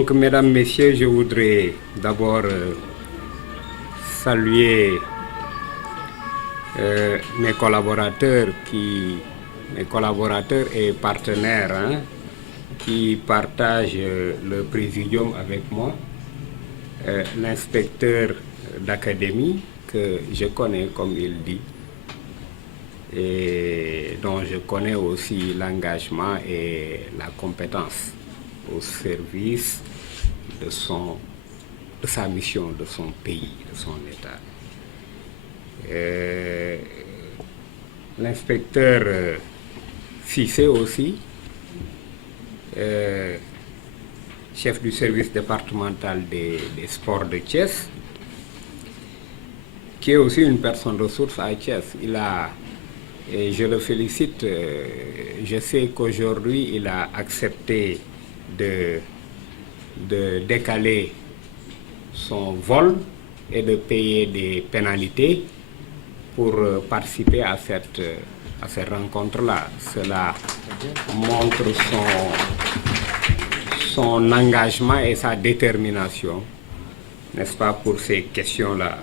Donc, mesdames, messieurs, je voudrais d'abord saluer mes collaborateurs et partenaires qui partagent le présidium avec moi, l'inspecteur d'académie que je connais comme il dit et dont je connais aussi l'engagement et la compétence au service de sa mission, de son pays, de son État. L'inspecteur Cissé aussi, chef du service départemental des sports de Thiès, qui est aussi une personne ressource à Thiès. Et je le félicite, je sais qu'aujourd'hui il a accepté de décaler son vol et de payer des pénalités pour participer à cette rencontre-là. Cela montre son engagement et sa détermination, n'est-ce pas, pour ces questions-là.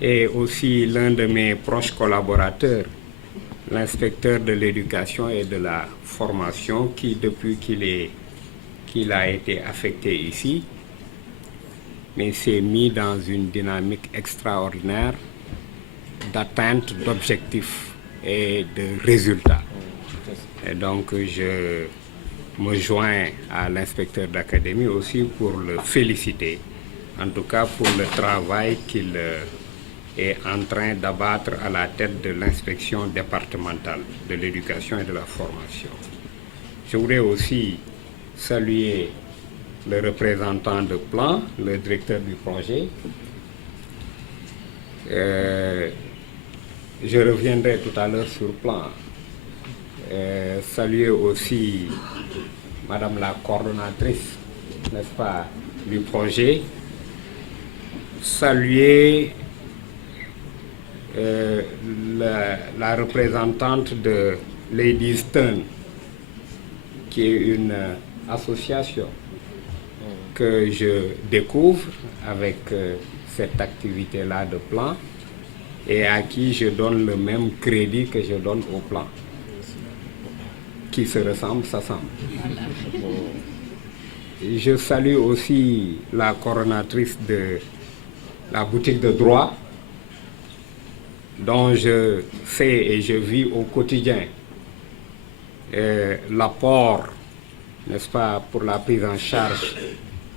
Et aussi l'un de mes proches collaborateurs, l'inspecteur de l'éducation et de la formation, qui depuis qu'il a été affecté ici, mais s'est mis dans une dynamique extraordinaire d'atteinte d'objectifs et de résultats. Et donc je me joins à l'inspecteur d'académie aussi pour le féliciter, en tout cas pour le travail qu'il est en train d'abattre à la tête de l'inspection départementale de l'éducation et de la formation. Je voudrais aussi saluer le représentant de Plan, le directeur du projet. Je reviendrai tout à l'heure sur Plan. Saluer aussi Madame la coordonnatrice, n'est-ce pas, du projet. Saluer la représentante de Ladies Turn, qui est une association que je découvre avec cette activité-là de Plan et à qui je donne le même crédit que je donne au Plan. Qui se ressemble, s'assemble. Je salue aussi la coordonnatrice de la boutique de droit, dont je sais et je vis au quotidien l'apport, n'est-ce pas, pour la prise en charge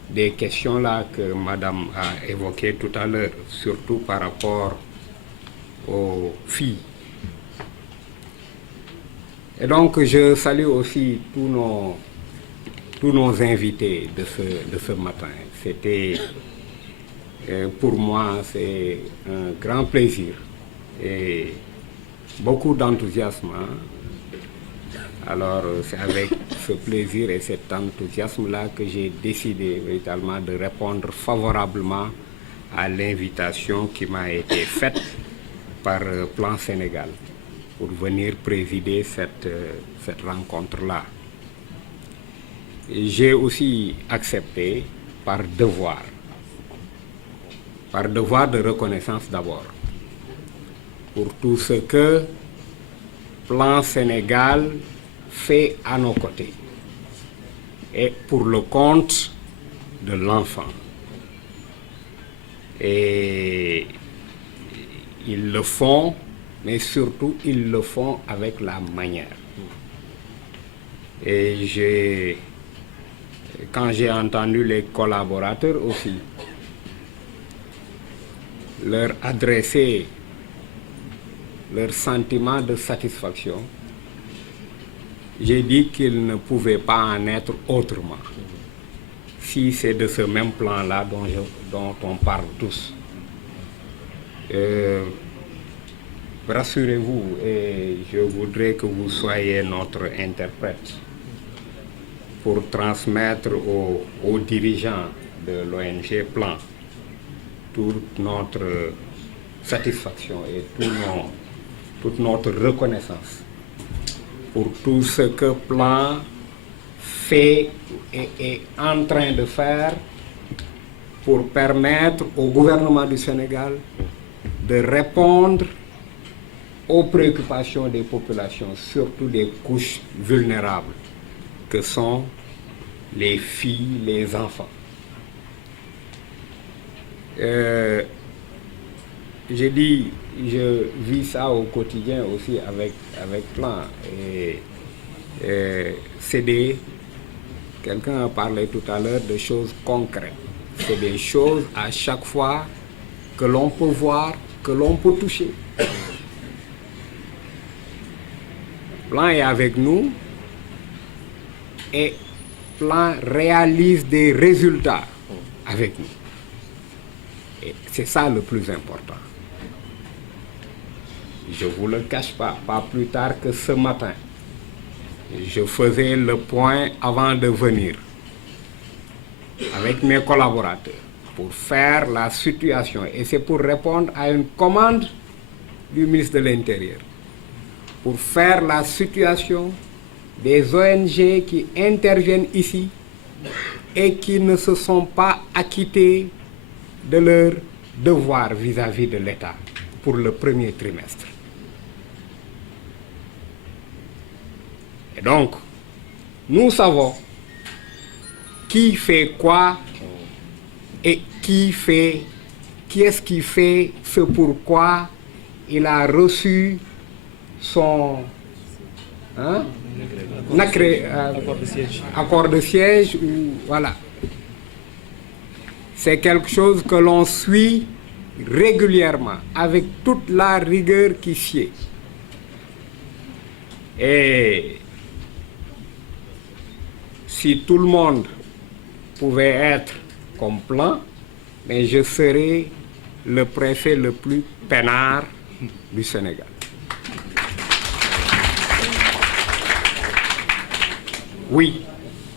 des questions là que Madame a évoquées tout à l'heure, surtout par rapport aux filles. Et donc je salue aussi tous nos invités de ce matin. C'était pour moi c'est un grand plaisir et beaucoup d'enthousiasme. Alors c'est avec ce plaisir et cet enthousiasme-là que j'ai décidé véritablement de répondre favorablement à l'invitation qui m'a été faite par Plan Sénégal pour venir présider cette rencontre-là. J'ai aussi accepté par devoir de reconnaissance d'abord, pour tout ce que Plan Sénégal fait à nos côtés et pour le compte de l'enfant. Et ils le font, mais surtout ils le font avec la manière. Et quand j'ai entendu les collaborateurs aussi leur adresser leur sentiment de satisfaction, j'ai dit qu'il ne pouvait pas en être autrement si c'est de ce même plan-là dont on parle tous. Rassurez-vous, et je voudrais que vous soyez notre interprète pour transmettre aux dirigeants de l'ONG Plan toute notre satisfaction et toute notre reconnaissance pour tout ce que Plan fait et est en train de faire pour permettre au gouvernement du Sénégal de répondre aux préoccupations des populations, surtout des couches vulnérables, que sont les filles, les enfants. J'ai dit, je vis ça au quotidien aussi avec Plan. Quelqu'un a parlé tout à l'heure de choses concrètes. C'est des choses à chaque fois que l'on peut voir, que l'on peut toucher. Plan est avec nous et Plan réalise des résultats avec nous. Et c'est ça le plus important. Je ne vous le cache pas plus tard que ce matin, je faisais le point avant de venir avec mes collaborateurs pour faire la situation. Et c'est pour répondre à une commande du ministre de l'Intérieur, pour faire la situation des ONG qui interviennent ici et qui ne se sont pas acquittés de leur devoir vis-à-vis de l'État pour le premier trimestre. Et donc, nous savons qui fait quoi et qui est-ce qui fait ce pourquoi il a reçu son accord de siège. Ou, voilà. C'est quelque chose que l'on suit régulièrement avec toute la rigueur qui sied. Et si tout le monde pouvait être comme Plan, mais je serais le préfet le plus peinard du Sénégal. Oui,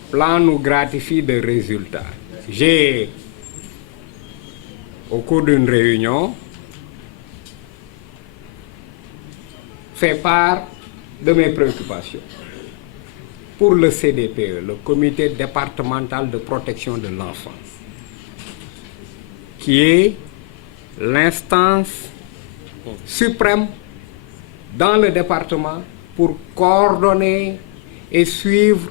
Plan nous gratifie de résultats. J'ai, au cours d'une réunion, fait part de mes préoccupations pour le CDPE, le Comité départemental de protection de l'enfance, qui est l'instance suprême dans le département pour coordonner et suivre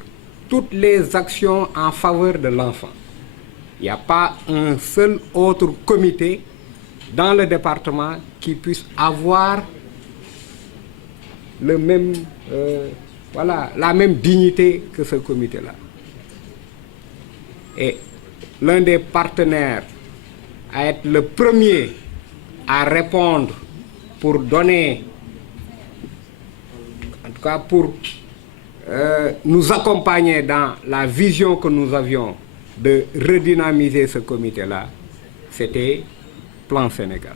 toutes les actions en faveur de l'enfant. Il n'y a pas un seul autre comité dans le département qui puisse avoir le même, la même dignité que ce comité-là. Et l'un des partenaires à être le premier à répondre pour donner, en tout cas pour nous accompagner dans la vision que nous avions de redynamiser ce comité-là, c'était Plan Sénégal.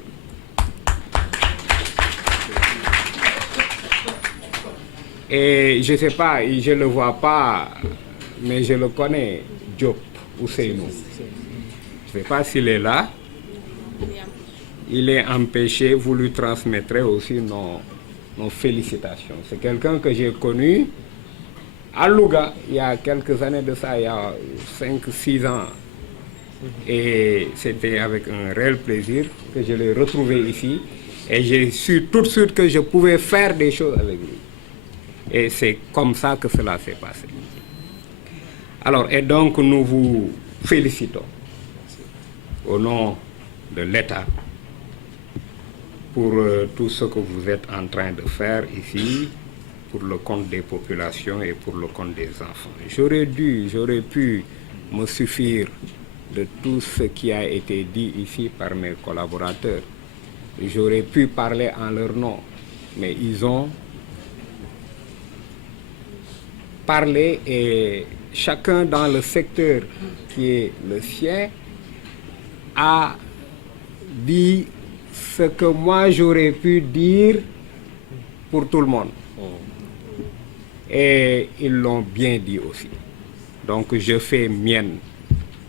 Et je ne sais pas, je ne le vois pas, mais je le connais, Diop Ousseynou. Je ne sais pas s'il est là. Il est empêché, vous lui transmettrez aussi nos félicitations. C'est quelqu'un que j'ai connu à Louga, il y a quelques années de ça, il y a 5-6 ans. Et c'était avec un réel plaisir que je l'ai retrouvé ici. Et j'ai su tout de suite que je pouvais faire des choses avec lui. Et c'est comme ça que cela s'est passé. Alors, et donc nous vous félicitons au nom de l'État pour tout ce que vous êtes en train de faire ici, pour le compte des populations et pour le compte des enfants. J'aurais pu me suffire de tout ce qui a été dit ici par mes collaborateurs. J'aurais pu parler en leur nom, mais ils ont parlé et chacun dans le secteur qui est le sien a dit ce que moi j'aurais pu dire pour tout le monde. Et ils l'ont bien dit aussi. Donc je fais mienne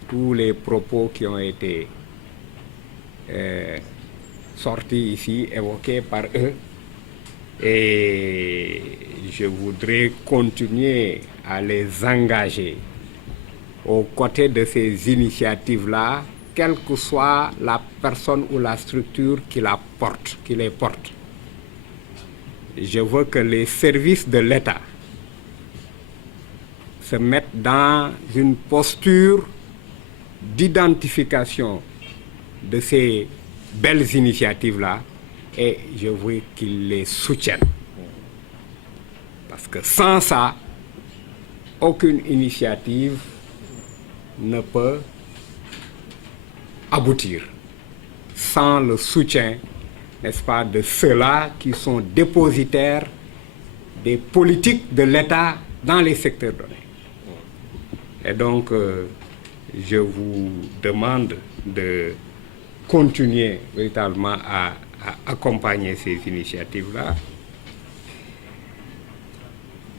tous les propos qui ont été sortis ici, évoqués par eux. Et je voudrais continuer à les engager aux côtés de ces initiatives-là, quelle que soit la personne ou la structure qui les porte. Je veux que les services de l'État se mettent dans une posture d'identification de ces belles initiatives-là et je veux qu'ils les soutiennent. Parce que sans ça, aucune initiative ne peut aboutir sans le soutien, n'est-ce pas, de ceux-là qui sont dépositaires des politiques de l'État dans les secteurs donnés. Et donc, je vous demande de continuer véritablement à accompagner ces initiatives-là.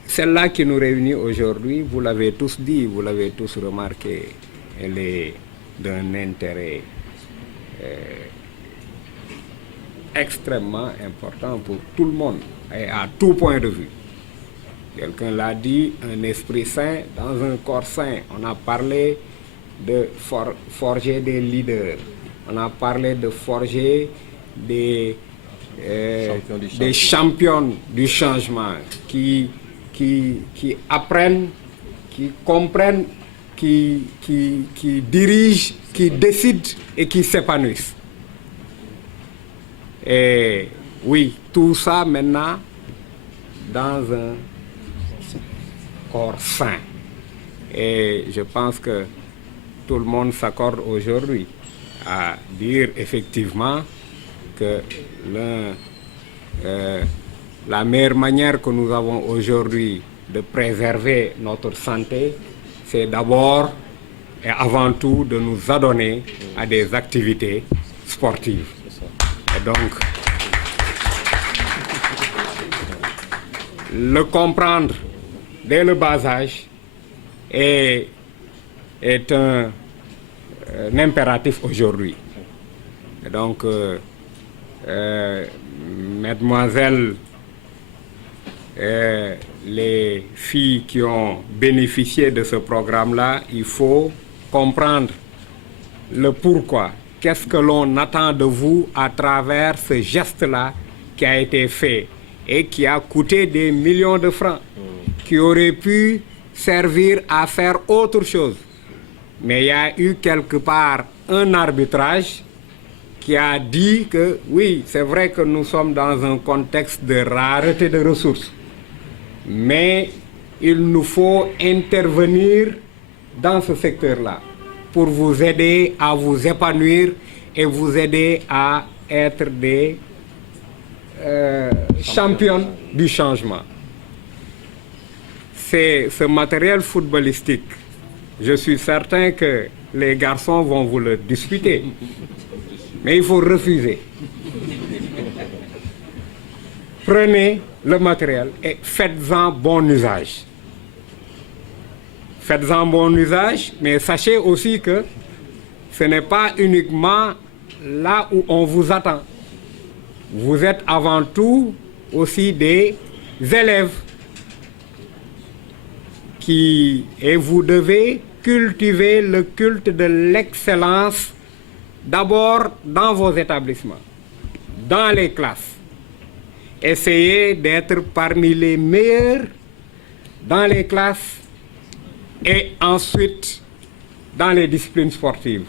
Celle-là qui nous réunit aujourd'hui, vous l'avez tous dit, vous l'avez tous remarqué, elle est d'un intérêt extrêmement important pour tout le monde et à tout point de vue. Quelqu'un l'a dit, un esprit sain dans un corps sain. On a parlé de forger des leaders, on a parlé de forger des champions du changement qui apprennent, qui comprennent, qui dirigent, qui décident et qui s'épanouissent. Et oui, tout ça maintenant dans un corps sain. Et je pense que tout le monde s'accorde aujourd'hui à dire effectivement que la meilleure manière que nous avons aujourd'hui de préserver notre santé, c'est d'abord et avant tout de nous adonner à des activités sportives. Et donc, le comprendre dès le bas âge est un impératif aujourd'hui. Et donc, mesdemoiselles, les filles qui ont bénéficié de ce programme-là, il faut comprendre le pourquoi. Qu'est-ce que l'on attend de vous à travers ce geste-là qui a été fait et qui a coûté des millions de francs, qui aurait pu servir à faire autre chose. Mais il y a eu quelque part un arbitrage qui a dit que oui, c'est vrai que nous sommes dans un contexte de rareté de ressources, mais il nous faut intervenir dans ce secteur-là pour vous aider à vous épanouir et vous aider à être des champions du changement. C'est ce matériel footballistique. Je suis certain que les garçons vont vous le disputer, mais il faut refuser. Prenez le matériel et faites-en bon usage. Faites-en bon usage, mais sachez aussi que ce n'est pas uniquement là où on vous attend. Vous êtes avant tout aussi des élèves et vous devez cultiver le culte de l'excellence d'abord dans vos établissements, dans les classes. Essayez d'être parmi les meilleurs dans les classes et ensuite dans les disciplines sportives.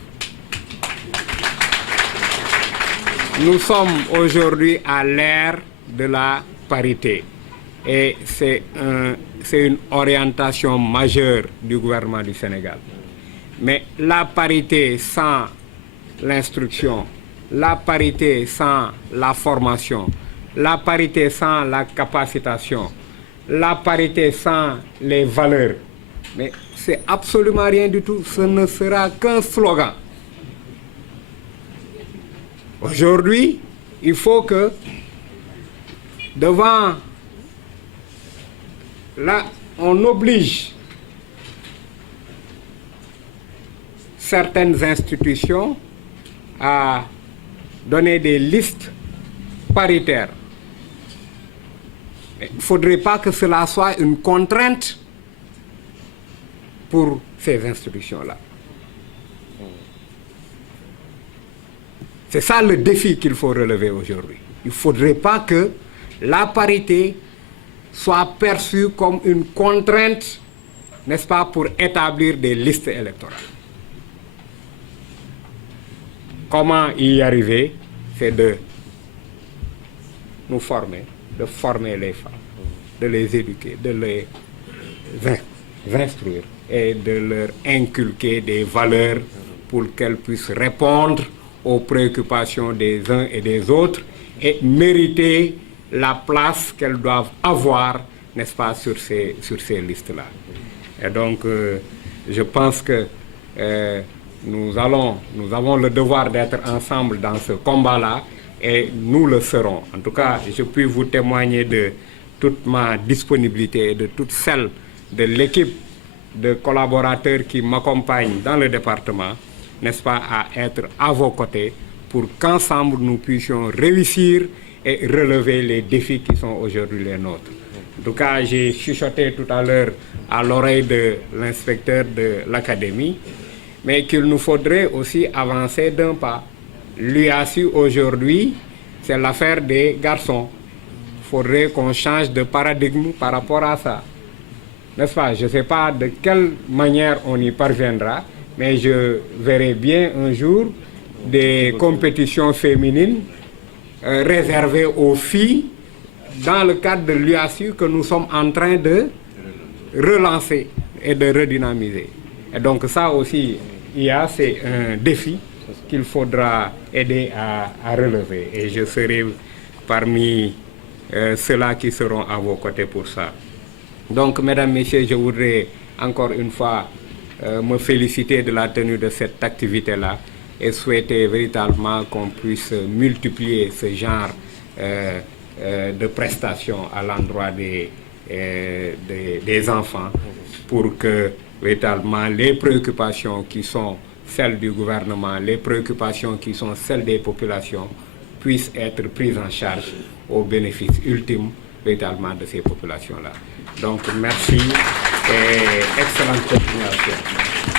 Nous sommes aujourd'hui à l'ère de la parité et c'est une orientation majeure du gouvernement du Sénégal. Mais la parité sans l'instruction, la parité sans la formation, la parité sans la capacitation, la parité sans les valeurs, mais c'est absolument rien du tout, ce ne sera qu'un slogan. Aujourd'hui, il faut que devant là, on oblige certaines institutions à donner des listes paritaires il ne faudrait pas que cela soit une contrainte pour ces institutions-là. C'est ça le défi qu'il faut relever aujourd'hui. Il ne faudrait pas que la parité soit perçue comme une contrainte, n'est-ce pas, pour établir des listes électorales. Comment y arriver? C'est de nous former, de former les femmes, de les éduquer, de les instruire et de leur inculquer des valeurs pour qu'elles puissent répondre aux préoccupations des uns et des autres et mériter la place qu'elles doivent avoir, n'est-ce pas, sur ces listes-là. Et donc, je pense que nous avons le devoir d'être ensemble dans ce combat-là et nous le serons. En tout cas, je puis vous témoigner de toute ma disponibilité et de toute celle de l'équipe de collaborateurs qui m'accompagnent dans le département, n'est-ce pas, à être à vos côtés pour qu'ensemble nous puissions réussir et relever les défis qui sont aujourd'hui les nôtres. En tout cas, j'ai chuchoté tout à l'heure à l'oreille de l'inspecteur de l'académie, mais qu'il nous faudrait aussi avancer d'un pas. L'UASU aujourd'hui, c'est l'affaire des garçons. Il faudrait qu'on change de paradigme par rapport à ça. N'est-ce pas? Je ne sais pas de quelle manière on y parviendra, mais je verrai bien un jour des compétitions féminines réservées aux filles dans le cadre de l'UASU que nous sommes en train de relancer et de redynamiser. Et donc ça aussi, c'est un défi qu'il faudra aider à relever. Et je serai parmi ceux-là qui seront à vos côtés pour ça. Donc, mesdames, messieurs, je voudrais encore une fois me féliciter de la tenue de cette activité-là et souhaiter véritablement qu'on puisse multiplier ce genre de prestations à l'endroit des enfants pour que véritablement les préoccupations qui sont celles du gouvernement, les préoccupations qui sont celles des populations puissent être prises en charge au bénéfice ultime véritablement de ces populations-là. Donc merci et excellente continuation.